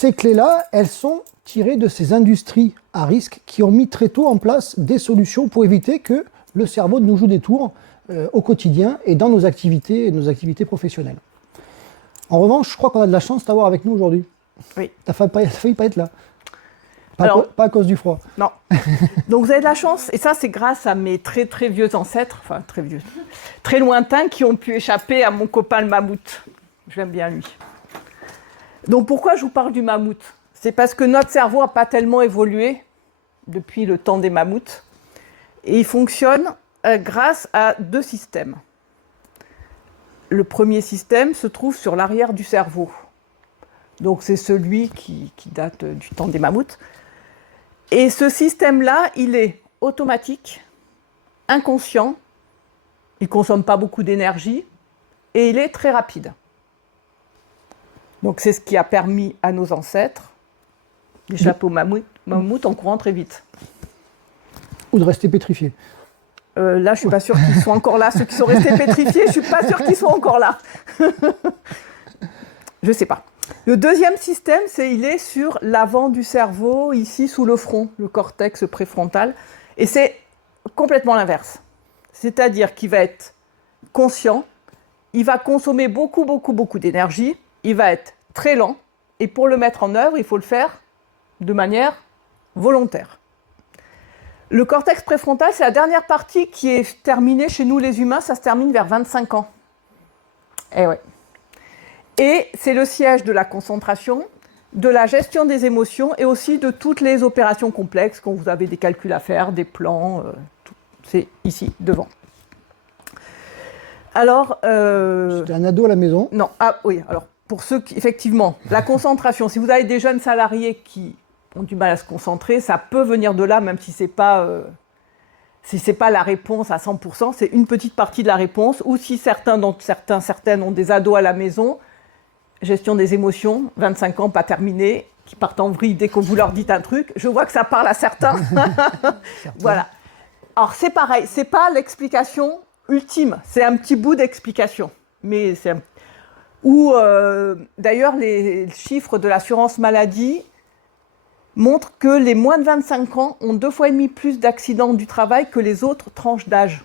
ces clés-là, elles sont tirées de ces industries à risque qui ont mis très tôt en place des solutions pour éviter que le cerveau nous joue des tours au quotidien et dans nos activités professionnelles. En revanche, je crois qu'on a de la chance d'avoir avec nous aujourd'hui. Oui. T'as failli pas être là. Pas à cause du froid. Non. Donc vous avez de la chance, et ça c'est grâce à mes très très vieux ancêtres, enfin très vieux, très lointains, qui ont pu échapper à mon copain le mammouth. J'aime bien lui. Donc pourquoi je vous parle du mammouth? C'est parce que notre cerveau n'a pas tellement évolué depuis le temps des mammouths, et il fonctionne grâce à deux systèmes. Le premier système se trouve sur l'arrière du cerveau. Donc c'est celui qui date du temps des mammouths. Et ce système-là, il est automatique, inconscient, il ne consomme pas beaucoup d'énergie et il est très rapide. Donc c'est ce qui a permis à nos ancêtres d'échapper au mammouth en courant très vite. Ou de rester pétrifié. Là, je ne suis pas sûre qu'ils soient encore là. Ceux qui sont restés pétrifiés, je ne suis pas sûre qu'ils soient encore là. Je ne sais pas. Le deuxième système, il est sur l'avant du cerveau, ici sous le front, le cortex préfrontal. Et c'est complètement l'inverse. C'est-à-dire qu'il va être conscient, il va consommer beaucoup d'énergie, il va être très lent. Et pour le mettre en œuvre, il faut le faire de manière volontaire. Le cortex préfrontal, c'est la dernière partie qui est terminée chez nous les humains, ça se termine vers 25 ans. Eh ouais. Et c'est le siège de la concentration, de la gestion des émotions et aussi de toutes les opérations complexes, quand vous avez des calculs à faire, des plans, tout. C'est ici, devant. Alors... C'était un ado à la maison. Non, ah oui, alors pour ceux qui... Effectivement, la concentration, si vous avez des jeunes salariés qui ont du mal à se concentrer, ça peut venir de là, même si c'est pas la réponse à 100%, c'est une petite partie de la réponse, ou si certaines ont des ados à la maison, gestion des émotions, 25 ans, pas terminé, qui partent en vrille dès que vous leur dites un truc. Je vois que ça parle à certains. Voilà. Alors, c'est pareil, c'est pas l'explication ultime, c'est un petit bout d'explication. Mais c'est d'ailleurs, les chiffres de l'assurance maladie montrent que les moins de 25 ans ont 2,5 fois plus d'accidents du travail que les autres tranches d'âge.